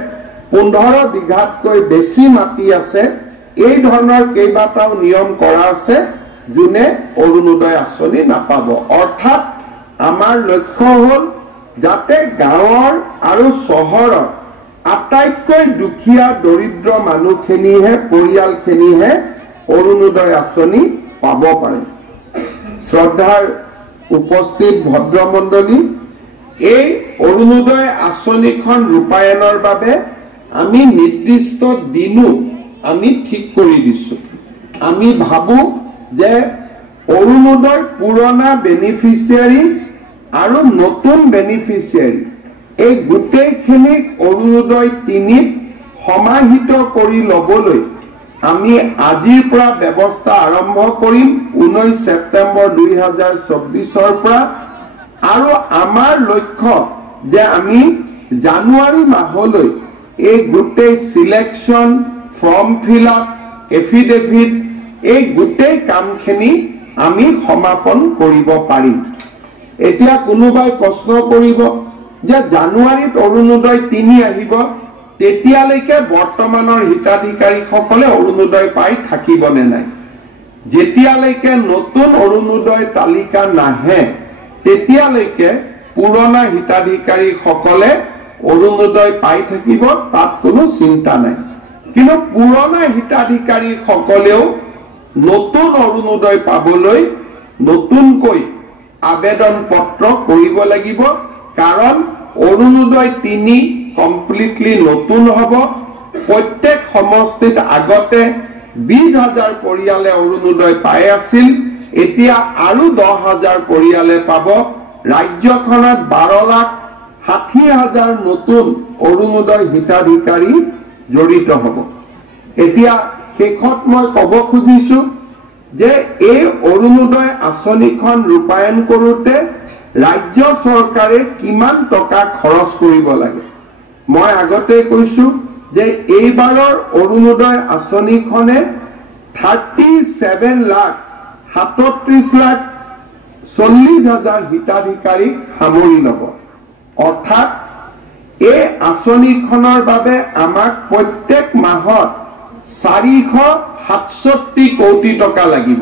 15 বিঘাতকৈ বেছি মাটি আছে, এই ধৰণৰ কেইবাটাও নিয়ম কৰা আছে যোনে অৰুণোদয় আঁচনি নাপাব। অৰ্থাৎ আমাৰ লক্ষ্য হ'ল যাতে গাঁৱৰ আৰু চহৰৰ আটাইতকৈ দুখীয়া দৰিদ্ৰ মানুহখিনিহে, পৰিয়ালখিনিহে অৰুণোদয় আঁচনি পাব পাৰে। শ্ৰদ্ধাৰ উপস্থিত ভদ্ৰমণ্ডলী, এই অৰুণোদয় আঁচনিখন ৰূপায়ণৰ বাবে আমি নিৰ্দিষ্ট দিনো আমি ঠিক কৰি দিছো। আমি ভাবো যে অৰুণোদয় পুৰণা বেনিফিচিয়াৰী আৰু নতুন বেনিফিচিয়াৰী এই গোটেইখিনিক অৰুণোদয় 3ত সমাহিত কৰি ল'বলৈ আমি আজিৰ পৰা ব্যৱস্থা আৰম্ভ কৰিম 19 ছেপ্টেম্বৰ 2024 পৰা। আৰু আমাৰ লক্ষ্য যে আমি জানুৱাৰী মাহলৈ এই গোটেই সিলেকশ্যন, ফৰ্ম ফিল আপ, এফিডেভিট এই গোটেই কামখিনি আমি সমাপন কৰিব পাৰিম। এতিয়া কোনোবাই প্ৰশ্ন কৰিব যে জানুৱাৰীত অৰুণোদয় 3 আহিব, তেতিয়ালৈকে বৰ্তমানৰ হিতাধিকাৰীসকলে অৰুণোদয় পাই থাকিবনে নাই যেতিয়ালৈকে নতুন অৰুণোদয় তালিকা নাহে তেতিয়ালৈকে পুৰণা হিতাধিকাৰীসকলে অৰুণোদয় পাই থাকিব তাত কোনো চিন্তা নাই কিন্তু পুৰণা হিতাধিকাৰীসকলেও নতুন অৰুণোদয় পাবলৈ নতুনকৈ আবেদন পত্ৰ কৰিব লাগিব কাৰণ অৰুণোদয় 3 কমপ্লিটলি নতুন হ'ব প্ৰত্যেক সমষ্টিত আগতে 20,000 পৰিয়ালে অৰুণোদয় পাই আছিল এতিয়া আৰু 10,000 পৰিয়ালে পাব ৰাজ্যখনত 12,60,000 নতুন অৰুণোদয় হিতাধিকাৰী জড়িত হ'ব এতিয়া শেষত মই ক'ব খুজিছো যে এই অৰুণোদয় আঁচনিখন ৰূপায়ণ কৰোতে ৰাজ্য চৰকাৰে কিমান টকা খৰচ কৰিব লাগে মই আগতে কৈছো যে এইবাৰৰ অৰুণোদয় আঁচনিখনে 37,37,40,000 হিতাধিকাৰীক সামৰি ল'ব অৰ্থাৎ এই আঁচনিখনৰ বাবে আমাক প্ৰত্যেক মাহত 467 কোটি টকা লাগিব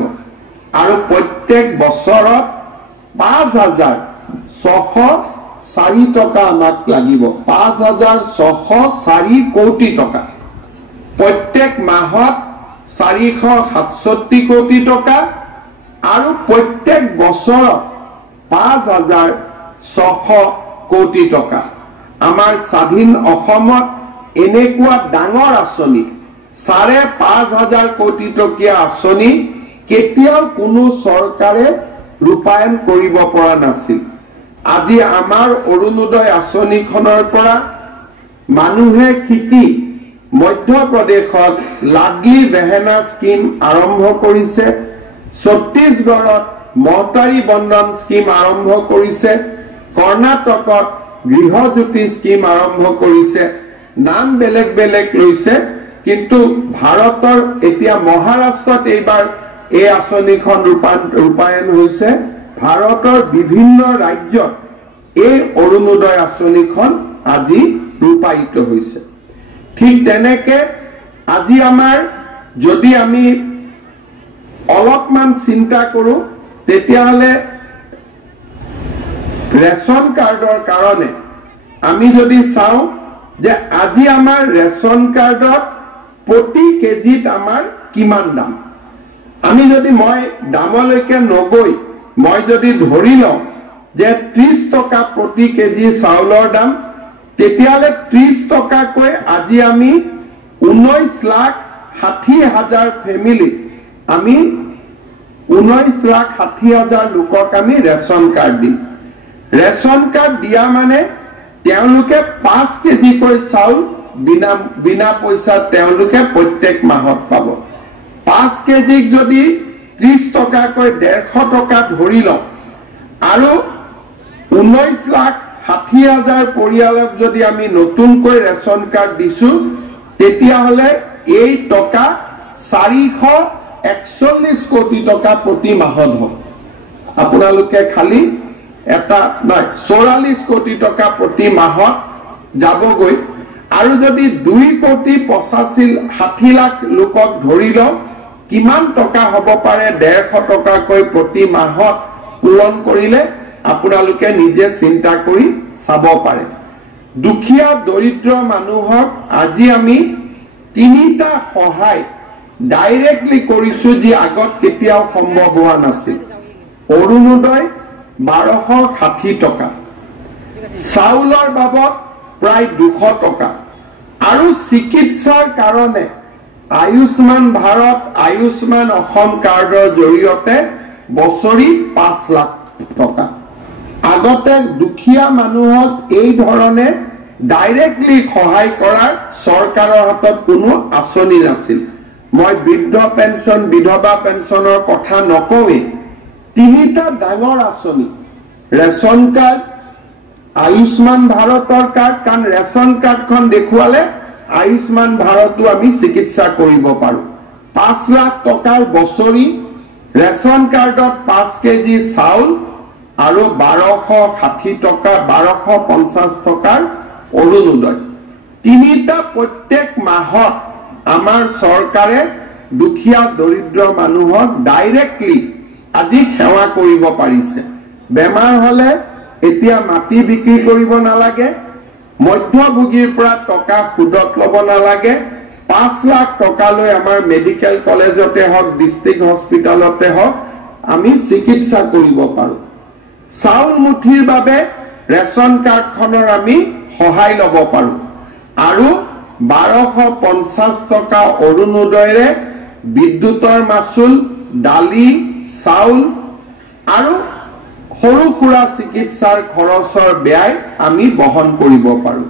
আৰু প্ৰত্যেক বছৰত 5,604 টকা আমাক লাগিব 5,604 কোটি টকা প্ৰত্যেক মাহত 467 কোটি টকা আৰু প্ৰত্যেক বছৰত 5,600 কোটি টকা আমাৰ স্বাধীন অসমত এনেকুৱা ডাঙৰ আঁচনি 5,500 কোটি টকীয়া আঁচনি কেতিয়াও কোনো চৰকাৰে ৰূপায়ণ কৰিব পৰা নাছিল আজি আমাৰ অৰুণোদয় আঁচনিখনৰ পৰা মানুহে শিকি মধ্যপ্ৰদেশত লাডলি বেহেনা স্কিম আৰম্ভ কৰিছে ছত্তীশগড়ত মহতাৰী বন্ধন স্কিম আৰম্ভ কৰিছে কৰ্ণাটকত গৃহজ্যোতি স্কিম আৰম্ভ কৰিছে নাম বেলেগ বেলেগ লৈছে কিন্তু ভাৰতৰ এতিয়া মহাৰাষ্ট্ৰত এইবাৰ এই আঁচনিখন ৰূপায়ণ হৈছে ভাৰতৰ বিভিন্ন ৰাজ্যত এই অৰুণোদয় আঁচনিখন আজি ৰূপায়িত হৈছে ঠিক তেনেকে আজি আমাৰ যদি আমি অলপমান চিন্তা কৰো তেতিয়াহলে ৰেশন কাৰ্ডৰ কাৰণে আমি যদি চাওঁ যে আজি আমাৰ ৰেশন কাৰ্ডত প্ৰতি কেজিত আমাৰ কিমান দাম আমি যদি মই দামলৈকে নগৈ মই যদি ধৰি লওঁ যে 30 টকা প্ৰতি কেজি চাউলৰ দাম তেতিয়ালে 30 টকাকৈ আজি আমি 19,60,000 ফ্যামিলি আমি 19,60,000 লোকক আমি ৰেশন কাৰ্ড দিম ৰেশন কাৰ্ড দিয়া মানে তেওঁলোকে 5 কেজি কৈ চাউল বিনা পইচা তেওঁলোকে প্ৰত্যেক মাহত পাব 5 কেজি যদি 30 টকাকৈ 150 টকা ধৰি লওঁ আৰু 19,60,000 পৰিয়ালক যদি আমি নতুনকৈ ৰেশন কাৰ্ড দিছো তেতিয়াহলে এই টকা 441 কোটি টকা প্ৰতি মাহত হ'ব আপোনালোকে খালি এটা নাই 44 কোটি টকা প্ৰতি মাহত যাবগৈ আৰু যদি 2,85,60 লাখ লোকক ধৰি লওঁ কিমান টকা হ'ব পাৰে 150 টকাকৈ প্ৰতি মাহত পূৰণ কৰিলে আপোনালোকে নিজে চিন্তা কৰি চাব পাৰে দুখীয়া দৰিদ্ৰ মানুহক আজি আমি তিনিটা সহায় ডাইৰেক্টলি কৰিছো যি আগত কেতিয়াও সম্ভৱ হোৱা নাছিল অৰুণোদয় 1,260 টকা চাউলৰ বাবদ প্ৰায় 200 টকা আৰু চিকিৎসাৰ কাৰণে আয়ুষ্মান ভাৰত আয়ুষ্মান অসম কাৰ্ডৰ জৰিয়তে বছৰি 5 লাখ টকা আগতে দুখীয়া মানুহক এই ধৰণে ডাইৰেক্টলি সহায় কৰাৰ চৰকাৰৰ হাতত কোনো আঁচনি নাছিল মই বৃদ্ধ পেঞ্চন বিধৱা পেঞ্চনৰ কথা নকওঁই তিনিটা ডাঙৰ আঁচনি ৰেশন কাৰ্ড আয়ুষ্মান ভাৰতৰ কাৰ্ড কাৰণ ৰেশন কাৰ্ডখন দেখুৱালে আয়ুষ্মান ভাৰতো আমি চিকিৎসা কৰিব পাৰো 5 লাখ টকাৰ বছৰি ৰেশন কাৰ্ডত 5 কেজি চাউল আৰু 1,260 টকা 1,250 টকাৰ অৰুণোদয় তিনিটা প্ৰত্যেক মাহত আমাৰ চৰকাৰে দুখীয়া দৰিদ্ৰ মানুহক ডাইৰেক্টলি আজি সেৱা কৰিব পাৰিছে। বেমাৰ হলে এতিয়া মাটি বিক্ৰী কৰিব নালাগে, মধ্যভোগীৰ পৰা টকা সুদত ল'ব নালাগে, 5 লাখ টকালৈ আমাৰ মেডিকেল কলেজতে হওক ডিস্ট্ৰিক্ট হস্পিটালতে হওক আমি চিকিৎসা কৰিব পাৰো। চাউল মুঠিৰ বাবে ৰেচন কাৰ্ডখনৰ আমি সহায় ল'ব পাৰো আৰু 1250 টকা অৰুণোদয়েৰে বিদ্যুতৰ মাচুল, দালি, চাউল আৰু সৰু সুৰা চিকিৎসাৰ খৰচৰ ব্যয় আমি বহন কৰিব পাৰো।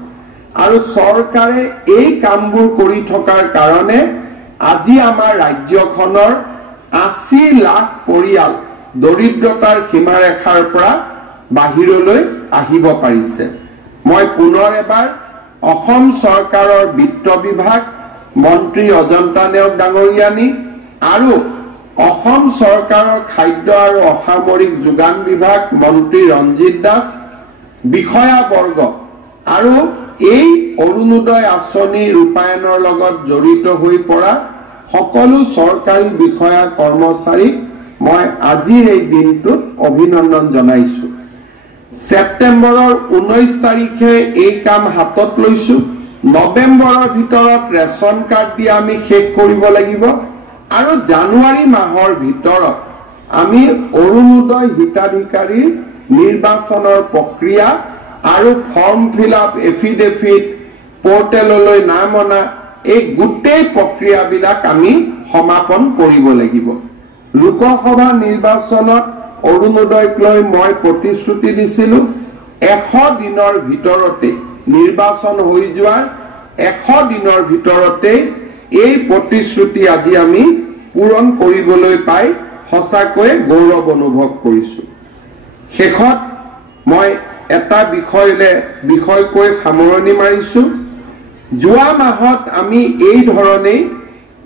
আৰু চৰকাৰে এই কামবোৰ কৰি থকাৰ কাৰণে আজি আমাৰ ৰাজ্যখনৰ 80 লাখ পৰিয়াল দৰিদ্ৰতাৰ সীমাৰেখাৰ পৰা বাহিৰলৈ আহিব পাৰিছে। মই পুনৰ এবাৰ অসম চৰকাৰৰ বিত্ত বিভাগ মন্ত্ৰী অজন্তা নেওগ ডাঙৰীয়ানী আৰু অসম চৰকাৰৰ খাদ্য আৰু অসামৰিক যোগান বিভাগ মন্ত্ৰী ৰঞ্জিত দাস, বিষয়াবৰ্গ আৰু এই অৰুণোদয় আঁচনি ৰূপায়ণৰ লগত জড়িত হৈ পৰা সকলো চৰকাৰী বিষয়া কৰ্মচাৰীক মই আজিৰ এই দিনটোত অভিনন্দন জনাইছো। সেপ্টেম্বৰৰ 19 তাৰিখে এই কাম হাতত লৈছো। নৱেম্বৰৰ ভিতৰত ৰেচন কাৰ্ড দিয়া আমি শেষ কৰিব লাগিব আৰু জানুৱাৰী মাহৰ ভিতৰত আমি অৰুণোদয় হিতাধিকাৰীৰ নিৰ্বাচনৰ প্ৰক্ৰিয়া আৰু ফৰ্ম ফিল আপ, এফিডেভিট, পোৰ্টেললৈ নাম অনা এই গোটেই প্ৰক্ৰিয়াবিলাক আমি সমাপন কৰিব লাগিব। লোকসভা নিৰ্বাচনত অৰুণোদয়ক লৈ মই প্ৰতিশ্ৰুতি দিছিলো 100 দিনৰ ভিতৰতে নিৰ্বাচন হৈ যোৱাৰ 100 দিনৰ ভিতৰতে এই প্ৰতিশ্ৰুতি আজি আমি পূৰণ কৰিবলৈ পাই সঁচাকৈ গৌৰৱ অনুভৱ কৰিছো। শেষত মই এটা বিষয়কৈ সামৰণি মাৰিছো। যোৱা মাহত আমি এই ধৰণেই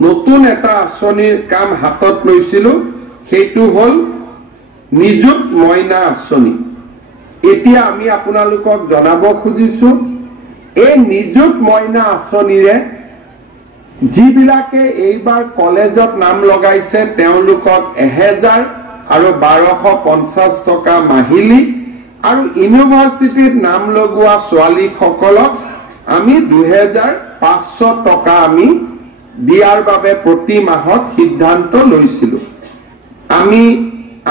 নতুন এটা আঁচনিৰ কাম হাতত লৈছিলো, সেইটো হ'ল নিযুত মইনা আঁচনি। এতিয়া আমি আপোনালোকক জনাব খুজিছো এই নিযুত মইনা আঁচনিৰে যিবিলাকে এইবাৰ কলেজত নাম লগাইছে তেওঁলোকক 1000 আৰু 1250 টকা মাহিলী আৰু ইউনিভাৰ্চিটিত নাম লগোৱা ছোৱালীসকলক আমি 2500 টকা আমি দিয়াৰ বাবে প্ৰতি মাহত সিদ্ধান্ত লৈছিলো। আমি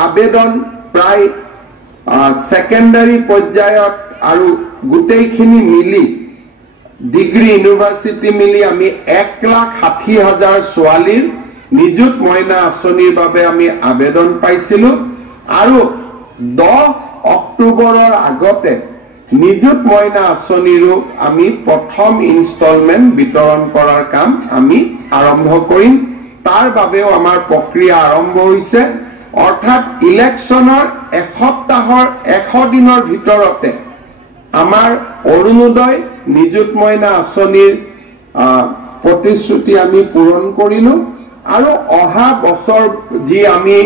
আবেদন প্ৰায় সেকেন্ডাৰী পৰ্যায়ত আৰু গোটেইখিনি মিলি ডিগ্ৰী ইউনিভাৰ্চিটি মিলি আমি 1,60,000 ছোৱালীৰ নিযুত মইনা আঁচনিৰ বাবে আমি আবেদন পাইছিলো আৰু 10 অক্টোবৰৰ আগতে নিযুত মইনা আঁচনিৰো আমি প্ৰথম ইনষ্টলমেন্ট বিতৰণ কৰাৰ কাম আমি আৰম্ভ কৰিম। তাৰ বাবেও আমাৰ প্ৰক্ৰিয়া আৰম্ভ হৈছে, অৰ্থাৎ ইলেকশ্যনৰ এসপ্তাহৰ 100 দিনৰ ভিতৰতে আমাৰ অৰুণোদয় নিযুত মইনা আঁচনিৰ প্ৰতিশ্ৰুতি আমি পূৰণ কৰিলো আৰু অহা বছৰ যি আমি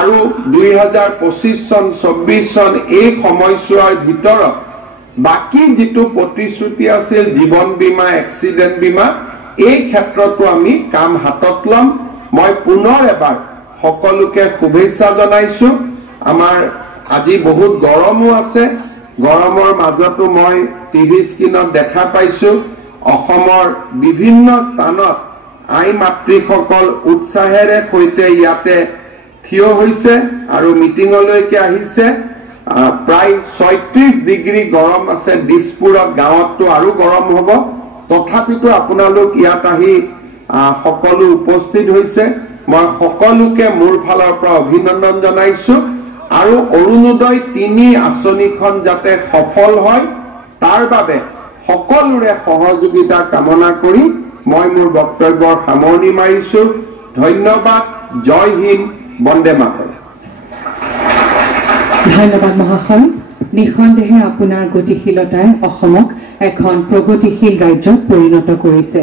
আৰু 2025 চন 24 চন এই সময়ছোৱাৰ ভিতৰত বাকি যেটো প্ৰতিশ্ৰুতি আছিল জীৱন বীমা, এক্সিডেন্ট বীমা, এই ক্ষেত্ৰতো আমি কাম হাতত লম। মই পুনৰ এবাৰ সকলোকে শুভেচ্ছা জনাইছো। আমাৰ আজি বহুত গৰমো আছে, গৰমৰ মাজতো মই টিভি স্ক্ৰীনত দেখা পাইছো অসমৰ বিভিন্ন স্থানত আই মাতৃসকল উৎসাহেৰে সৈতে ইয়াতে থিয় হৈছে আৰু মিটিঙলৈকে আহিছে। প্ৰায় 36 ডিগ্ৰী গৰম আছে দিছপুৰত, গাঁৱততো আৰু গৰম হ'ব। তথাপিতো আপোনালোক ইয়াত আহি সকলো উপস্থিত হৈছে। মই সকলোকে মোৰ ফালৰ পৰা অভিনন্দন জনাইছো আৰু অৰুণোদয় 3 আঁচনিখন যাতে সফল হয় তাৰ বাবে সকলোৰে সহযোগিতা কামনা কৰি মই মোৰ বক্তব্যৰ সামৰণি মাৰিছো। ধন্যবাদ। জয় হিন্দ, বন্দে মাতৰম। ধন্যবাদ মহাশয়। নিঃসন্দেহে আপোনাৰ গতিশীলতাই অসমক এখন প্ৰগতিশীল ৰাজ্যত পৰিণত কৰিছে।